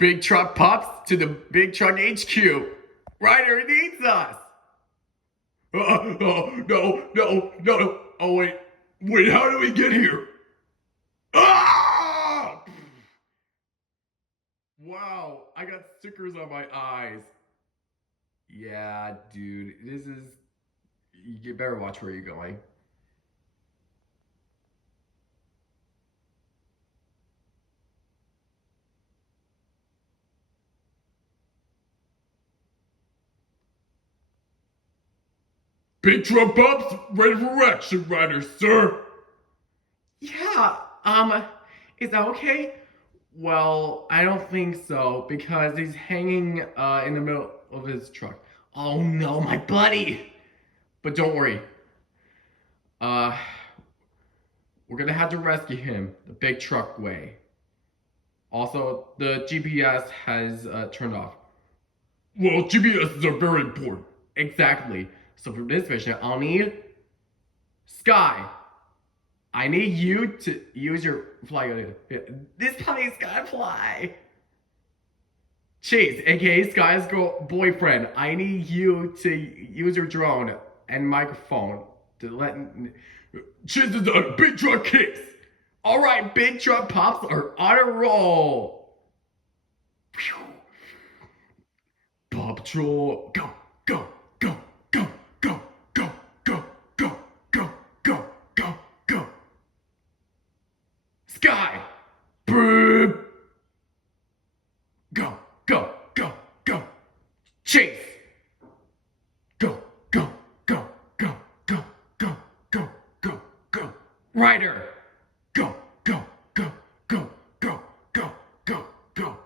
Big truck pups to the big truck HQ. Ryder needs us. No. Oh, wait, how do we get here? Ah! Wow, I got stickers on my eyes. Yeah, dude, you better watch where you're going. Big truck pups, ready for action, Ryder, sir. Yeah, is that okay? Well, I don't think so because he's hanging in the middle of his truck. Oh no, my buddy! But don't worry. Uh, we're gonna have to rescue him the big truck way. Also, the GPS has turned off. Well, GPSs are very important. Exactly. So for this mission, I'll need Sky. I need you to use your fly. This time, Sky fly. Chase, aka Sky's boyfriend, I need you to use your drone and microphone to let Chase is on big truck kicks. All right, big truck pops are on a roll. Paw Patrol, go, go, go, go, go, go, go, go, go, go, go, go. Sky, boop. Go, go, go, go. Chase. Go, go, go, go, go, go, go, go, go. Ryder. Go, go, go, go, go, go, go, go.